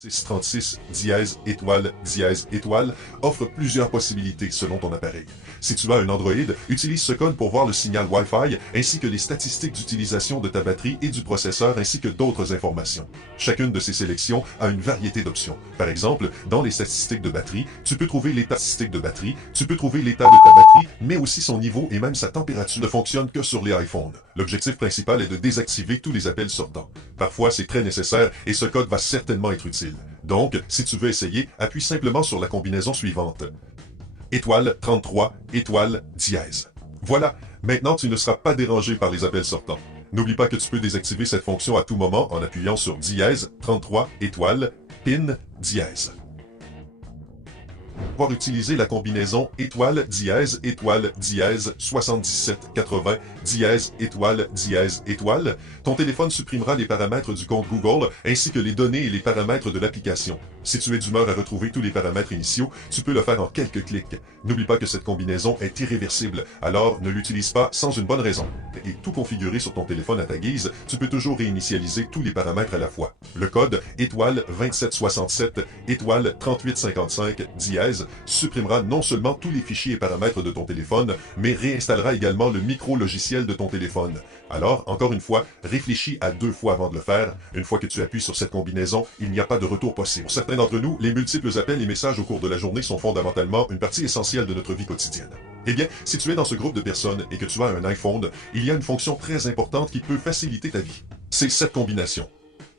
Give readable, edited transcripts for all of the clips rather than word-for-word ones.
636 dièse étoile dièse étoile offre plusieurs possibilités selon ton appareil. Si tu as un Android, utilise ce code pour voir le signal Wi-Fi ainsi que les statistiques d'utilisation de ta batterie et du processeur ainsi que d'autres informations. Chacune de ces sélections a une variété d'options. Par exemple, dans les statistiques de batterie, tu peux trouver l'état statistique de batterie, tu peux trouver l'état de ta batterie, mais aussi son niveau et même sa température ne fonctionnent que sur les iPhones. L'objectif principal est de désactiver tous les appels sortants. Parfois, c'est très nécessaire et ce code va certainement être utile. Donc, si tu veux essayer, appuie simplement sur la combinaison suivante. Étoile 33, étoile dièse. Voilà, maintenant tu ne seras pas dérangé par les appels sortants. N'oublie pas que tu peux désactiver cette fonction à tout moment en appuyant sur dièse 33 étoile pin dièse. Pouvoir utiliser la combinaison étoile dièse 7780 dièse étoile, ton téléphone supprimera les paramètres du compte Google ainsi que les données et les paramètres de l'application. Si tu es d'humeur à retrouver tous les paramètres initiaux, tu peux le faire en quelques clics. N'oublie pas que cette combinaison est irréversible, alors ne l'utilise pas sans une bonne raison. Et tout configurer sur ton téléphone à ta guise, tu peux toujours réinitialiser tous les paramètres à la fois. Le code étoile 2767 étoile 3855 dièse supprimera non seulement tous les fichiers et paramètres de ton téléphone, mais réinstallera également le micro-logiciel de ton téléphone. Alors, encore une fois, réfléchis à 2 fois avant de le faire. Une fois que tu appuies sur cette combinaison, il n'y a pas de retour possible. Pour certains d'entre nous, les multiples appels et messages au cours de la journée sont fondamentalement une partie essentielle de notre vie quotidienne. Eh bien, si tu es dans ce groupe de personnes et que tu as un iPhone, il y a une fonction très importante qui peut faciliter ta vie. C'est cette combinaison.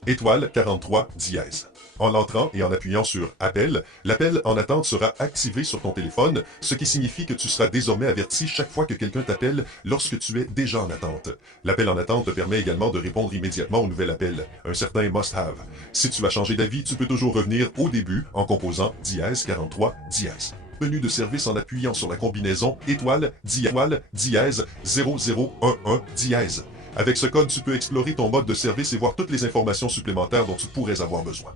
Étoile 43 dièse. En l'entrant et en appuyant sur « Appel », l'appel en attente sera activé sur ton téléphone, ce qui signifie que tu seras désormais averti chaque fois que quelqu'un t'appelle lorsque tu es déjà en attente. L'appel en attente te permet également de répondre immédiatement au nouvel appel, un certain must-have. Si tu as changé d'avis, tu peux toujours revenir au début en composant dièse 43 dièse. Menu de service en appuyant sur la combinaison étoile dièse 0011 dièse. Avec ce code, tu peux explorer ton mode de service et voir toutes les informations supplémentaires dont tu pourrais avoir besoin.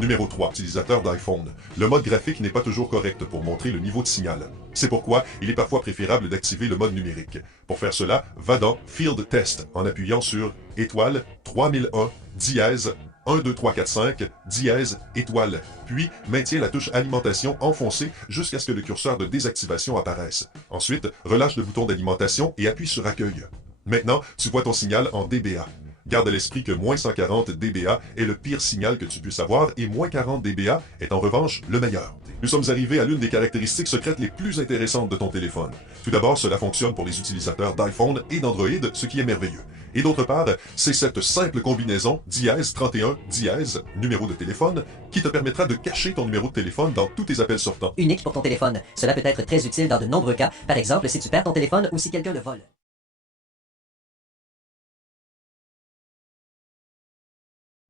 Numéro 3. Utilisateur d'iPhone. Le mode graphique n'est pas toujours correct pour montrer le niveau de signal. C'est pourquoi il est parfois préférable d'activer le mode numérique. Pour faire cela, va dans Field Test en appuyant sur étoile 3001 dièse 12345 dièse étoile, puis maintiens la touche alimentation enfoncée jusqu'à ce que le curseur de désactivation apparaisse. Ensuite, relâche le bouton d'alimentation et appuie sur accueil. Maintenant, tu vois ton signal en dBA. Garde à l'esprit que moins 140 dBA est le pire signal que tu puisses avoir et moins 40 dBA est en revanche le meilleur. Nous sommes arrivés à l'une des caractéristiques secrètes les plus intéressantes de ton téléphone. Tout d'abord, cela fonctionne pour les utilisateurs d'iPhone et d'Android, ce qui est merveilleux. Et d'autre part, c'est cette simple combinaison dièse 31 dièse numéro de téléphone qui te permettra de cacher ton numéro de téléphone dans tous tes appels sortants. Unique pour ton téléphone. Cela peut être très utile dans de nombreux cas, par exemple si tu perds ton téléphone ou si quelqu'un le vole.